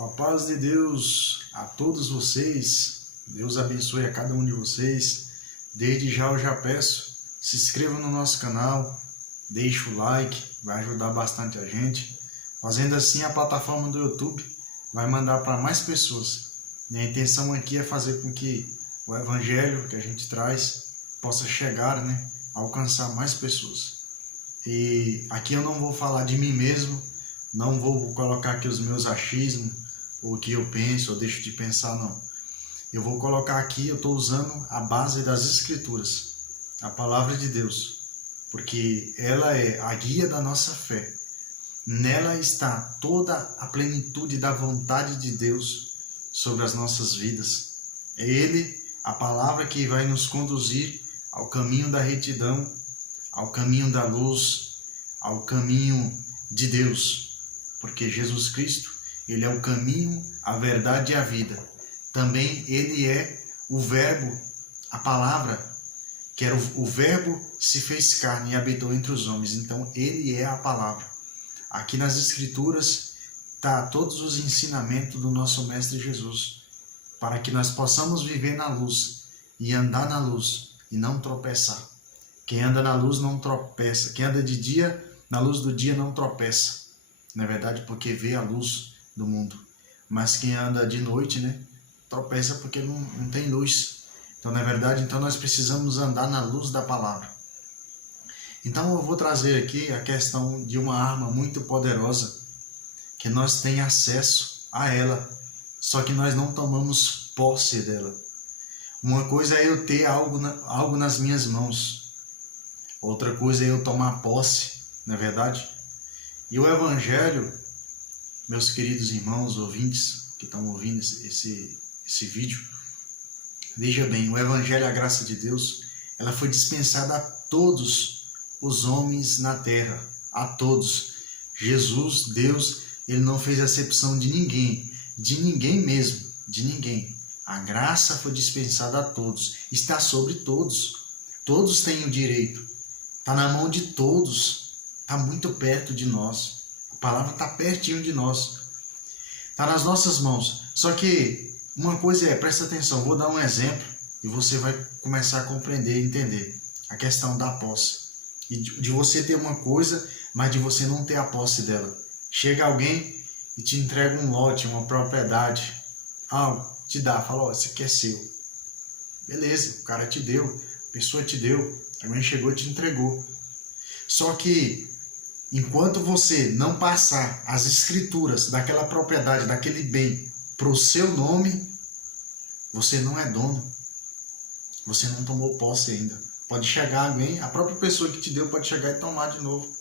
A paz de Deus a todos vocês, Deus abençoe a cada um de vocês. Desde já eu já peço, se inscreva no nosso canal, deixe o like, vai ajudar bastante a gente. Fazendo assim, a plataforma do YouTube vai mandar para mais pessoas. Minha intenção aqui é fazer com que o evangelho que a gente traz possa chegar, alcançar mais pessoas. E aqui eu não vou falar de mim mesmo, não vou colocar aqui os meus achismos, ou o que eu penso, ou deixo de pensar, não. Eu vou colocar aqui, eu estou usando a base das Escrituras, a Palavra de Deus, porque ela é a guia da nossa fé. Nela está toda a plenitude da vontade de Deus sobre as nossas vidas. É Ele, a palavra que vai nos conduzir ao caminho da retidão, ao caminho da luz, ao caminho de Deus. Porque Jesus Cristo, Ele é o caminho, a verdade e a vida. Também Ele é o Verbo, a palavra, que era o Verbo se fez carne e habitou entre os homens. Então Ele é a palavra. Aqui nas Escrituras está todos os ensinamentos do nosso Mestre Jesus, para que nós possamos viver na luz e andar na luz e não tropeçar. Quem anda na luz não tropeça. Quem anda de dia, na luz do dia não tropeça. Na verdade, porque vê a luz do mundo. Mas quem anda de noite, tropeça porque não tem luz. Então, na verdade, nós precisamos andar na luz da palavra. Então, eu vou trazer aqui a questão de uma arma muito poderosa, que nós temos acesso a ela, só que nós não tomamos posse dela. Uma coisa é eu ter algo nas minhas mãos. Outra coisa é eu tomar posse, não é verdade? E o Evangelho, meus queridos irmãos, ouvintes que estão ouvindo esse vídeo, veja bem, o Evangelho, a graça de Deus, ela foi dispensada a todos os homens na terra, a todos. Jesus, Deus, Ele não fez acepção de ninguém mesmo, de ninguém. A graça foi dispensada a todos, está sobre todos. Todos têm o direito, está na mão de todos, está muito perto de nós. A palavra está pertinho de nós, está nas nossas mãos. Só que uma coisa presta atenção, vou dar um exemplo e você vai começar a compreender e entender a questão da posse. E de você ter uma coisa, mas de você não ter a posse dela. Chega alguém e te entrega um lote, uma propriedade, te dá, fala, isso aqui é seu. Beleza, o cara te deu, a pessoa te deu, alguém chegou e te entregou. Só que, enquanto você não passar as escrituras daquela propriedade, daquele bem, para o seu nome, você não é dono. Você não tomou posse ainda. Pode chegar alguém, a própria pessoa que te deu pode chegar e tomar de novo.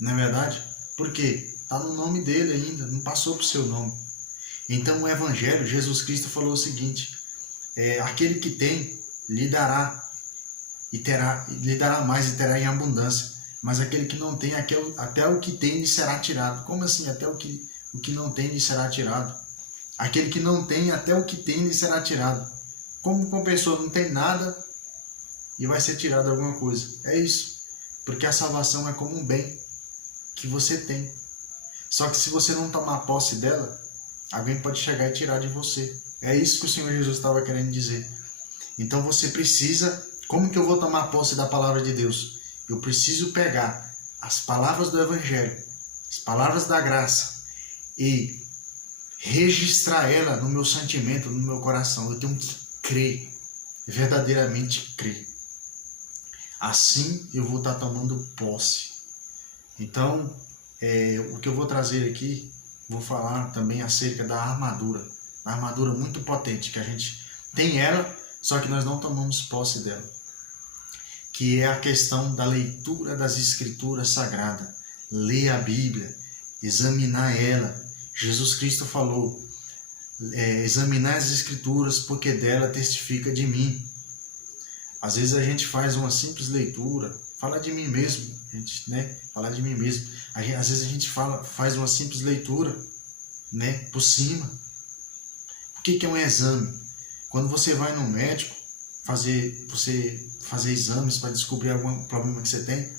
Não é verdade? Por quê? Está no nome dele ainda, não passou para o seu nome. Então o Evangelho, Jesus Cristo falou o seguinte, aquele que tem, lhe dará, lhe dará mais e terá em abundância. Mas aquele que não tem, até o que tem lhe será tirado. Como assim? Até o que não tem lhe será tirado? Aquele que não tem, até o que tem lhe será tirado. Como uma pessoa não tem nada e vai ser tirado alguma coisa? É isso. Porque a salvação é como um bem que você tem. Só que se você não tomar posse dela, alguém pode chegar e tirar de você. É isso que o Senhor Jesus estava querendo dizer. Então você precisa... Como que eu vou tomar posse da palavra de Deus? Eu preciso pegar as palavras do Evangelho, as palavras da graça e registrar ela no meu sentimento, no meu coração. Eu tenho que crer, verdadeiramente crer. Assim eu vou estar tomando posse. Então, o que eu vou trazer aqui, vou falar também acerca da armadura. Uma armadura muito potente, que a gente tem ela, só que nós não tomamos posse dela. Que é a questão da leitura das Escrituras Sagradas. Ler a Bíblia, examinar ela. Jesus Cristo falou, examinar as Escrituras, porque dela testifica de mim. Às vezes a gente faz uma simples leitura, fala de mim mesmo, falar de mim mesmo. Às vezes a gente faz uma simples leitura, por cima. O que é um exame? Quando você vai no médico, fazer exames para descobrir algum problema que você tem,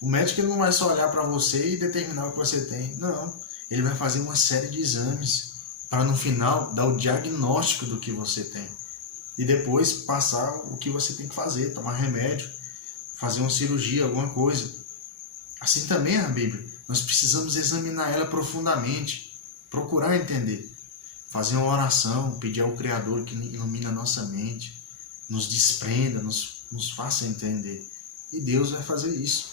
o médico ele não vai só olhar para você e determinar o que você tem. Não, ele vai fazer uma série de exames. para no final dar o diagnóstico do que você tem. E depois passar o que você tem que fazer, tomar remédio, fazer uma cirurgia, alguma coisa. Assim também é a Bíblia. Nós precisamos examinar ela profundamente, procurar entender. Fazer uma oração, pedir ao Criador que ilumine a nossa mente, nos desprenda, nos faça entender. E Deus vai fazer isso.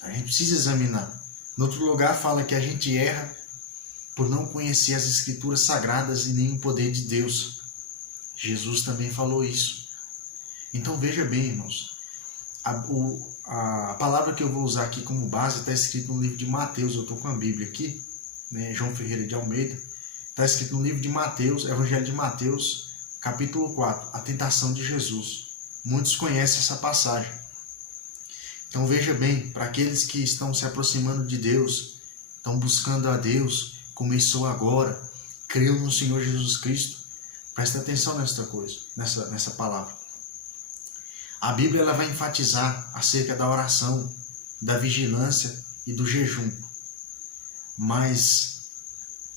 A gente precisa examinar. No outro lugar fala que a gente erra por não conhecer as Escrituras Sagradas e nem o poder de Deus. Jesus também falou isso. Então veja bem, irmãos. A palavra que eu vou usar aqui como base está escrito no livro de Mateus. Eu estou com a Bíblia aqui, né? João Ferreira de Almeida. Está escrito no livro de Mateus, Evangelho de Mateus, capítulo 4, a tentação de Jesus. Muitos conhecem essa passagem. Então veja bem, para aqueles que estão se aproximando de Deus, estão buscando a Deus, começou agora, creu no Senhor Jesus Cristo, presta atenção nesta coisa, nessa palavra. A Bíblia ela vai enfatizar acerca da oração, da vigilância e do jejum. Mas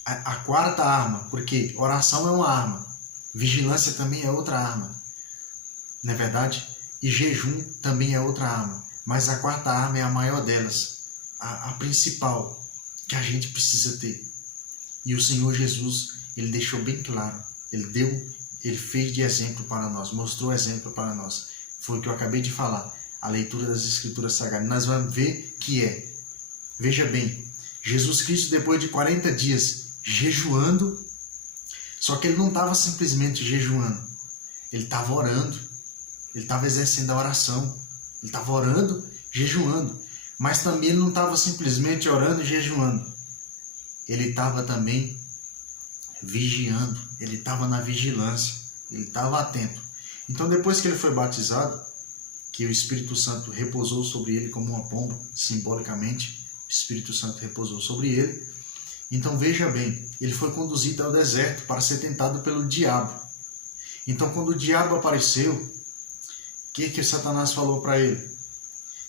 a quarta arma, porque oração é uma arma, vigilância também é outra arma, não é verdade? E jejum também é outra arma, mas a quarta arma é a maior delas, a principal que a gente precisa ter. E o Senhor Jesus, ele deixou bem claro, ele fez de exemplo para nós, mostrou exemplo para nós. Foi o que eu acabei de falar, a leitura das Escrituras Sagradas. Nós vamos ver que veja bem, Jesus Cristo depois de 40 dias jejuando, só que ele não estava simplesmente jejuando, ele estava orando, ele estava exercendo a oração, ele estava orando, jejuando, mas também ele não estava simplesmente orando e jejuando, ele estava também vigiando, ele estava na vigilância, ele estava atento. Então depois que ele foi batizado, que o Espírito Santo repousou sobre ele como uma pomba, simbolicamente, o Espírito Santo repousou sobre ele. Então veja bem, ele foi conduzido ao deserto para ser tentado pelo diabo. Então quando o diabo apareceu, o que Satanás falou para ele?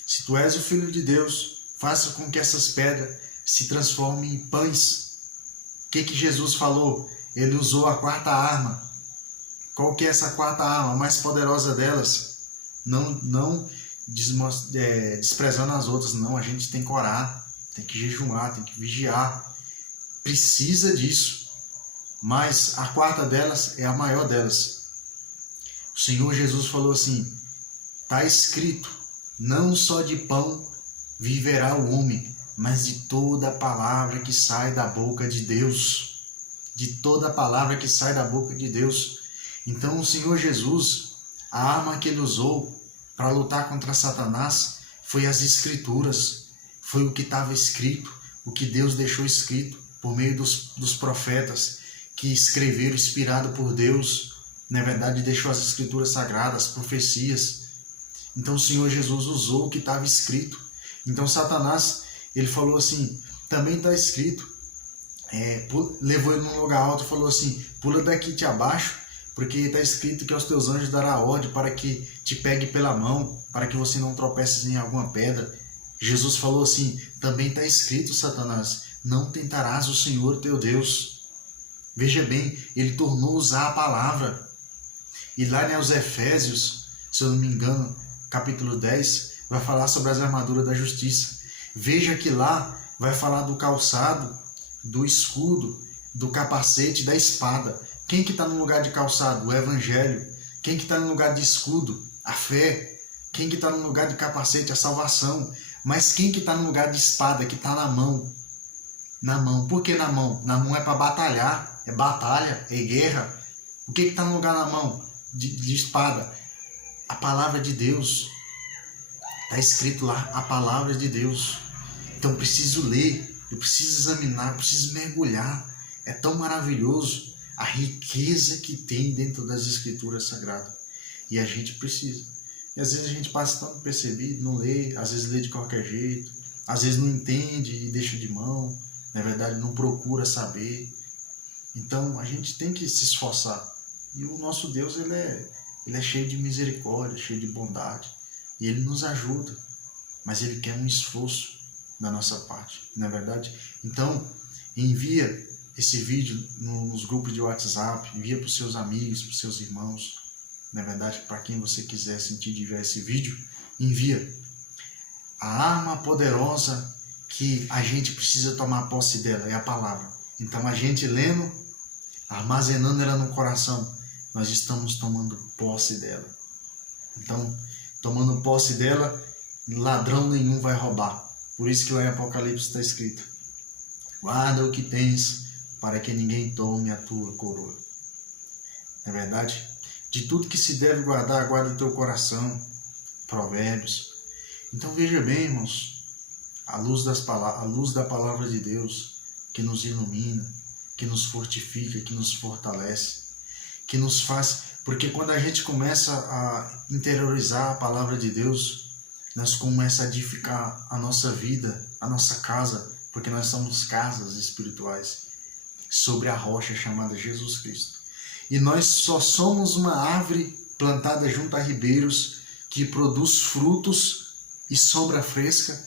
Se tu és o Filho de Deus, faça com que essas pedras se transformem em pães. O que Jesus falou? Ele usou a quarta arma. Qual que é essa quarta arma? A mais poderosa delas. Não desprezando as outras, não. A gente tem que orar, tem que jejuar, tem que vigiar. Precisa disso, mas a quarta delas é a maior delas. O Senhor Jesus falou assim, está escrito, não só de pão viverá o homem, mas de toda a palavra que sai da boca de Deus. De toda a palavra que sai da boca de Deus. Então o Senhor Jesus, a arma que ele usou para lutar contra Satanás foi as Escrituras, foi o que estava escrito, o que Deus deixou escrito por meio dos profetas que escreveram inspirado por Deus, na verdade deixou as Escrituras Sagradas, as profecias. Então o Senhor Jesus usou o que estava escrito. Então Satanás, ele falou assim, também está escrito, levou ele num lugar alto e falou assim, pula daqui te abaixo, porque está escrito que aos teus anjos dará ordem para que te pegue pela mão, para que você não tropece em alguma pedra. Jesus falou assim, também está escrito, Satanás, não tentarás o Senhor teu Deus. Veja bem, ele tornou usar a palavra. E lá aos Efésios, se eu não me engano, capítulo 10, vai falar sobre as armaduras da justiça. Veja que lá vai falar do calçado, do escudo, do capacete, da espada. Quem que está no lugar de calçado? O Evangelho. Quem que está no lugar de escudo? A fé. Quem que está no lugar de capacete? A salvação. Mas quem que está no lugar de espada? Que está na mão. Na mão. Por que na mão? Na mão é para batalhar. É batalha, é guerra. O que está no lugar na mão? De espada? A palavra de Deus. Está escrito lá, a palavra de Deus. Então eu preciso ler, eu preciso examinar, eu preciso mergulhar. É tão maravilhoso a riqueza que tem dentro das Escrituras Sagradas. E a gente precisa. E às vezes a gente passa tão percebido, não lê, às vezes lê de qualquer jeito, às vezes não entende e deixa de mão, na verdade não procura saber. Então a gente tem que se esforçar. E o nosso Deus, ele é cheio de misericórdia, cheio de bondade. E ele nos ajuda, mas ele quer um esforço da nossa parte, não é verdade? Então, envia esse vídeo nos grupos de WhatsApp, envia para os seus amigos, para os seus irmãos. Na verdade, para quem você quiser sentir de ver esse vídeo, envia. A arma poderosa que a gente precisa tomar posse dela é a palavra. Então a gente lendo, armazenando ela no coração, nós estamos tomando posse dela. Então, tomando posse dela, ladrão nenhum vai roubar. Por isso que lá em Apocalipse está escrito: guarda o que tens, para que ninguém tome a tua coroa. Não é verdade? De tudo que se deve guardar, guarda o teu coração. Provérbios. Então veja bem, irmãos, a luz da palavra de Deus, que nos ilumina, que nos fortifica, que nos fortalece, que nos faz... Porque quando a gente começa a interiorizar a palavra de Deus, nós começamos a edificar a nossa vida, a nossa casa, porque nós somos casas espirituais, sobre a rocha chamada Jesus Cristo. E nós só somos uma árvore plantada junto a ribeiros que produz frutos e sombra fresca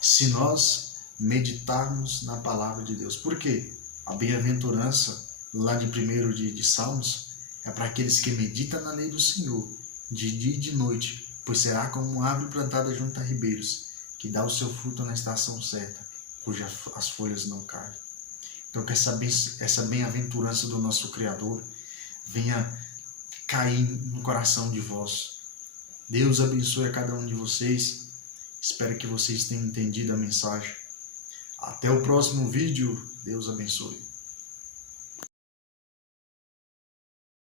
se nós meditarmos na palavra de Deus. Por quê? A bem-aventurança, lá de 1 de Salmos, é para aqueles que meditam na lei do Senhor, de dia e de noite, pois será como uma árvore plantada junto a ribeiros, que dá o seu fruto na estação certa, cujas as folhas não caem. Então que essa bem-aventurança do nosso Criador venha cair no coração de vós. Deus abençoe a cada um de vocês. Espero que vocês tenham entendido a mensagem. Até o próximo vídeo. Deus abençoe.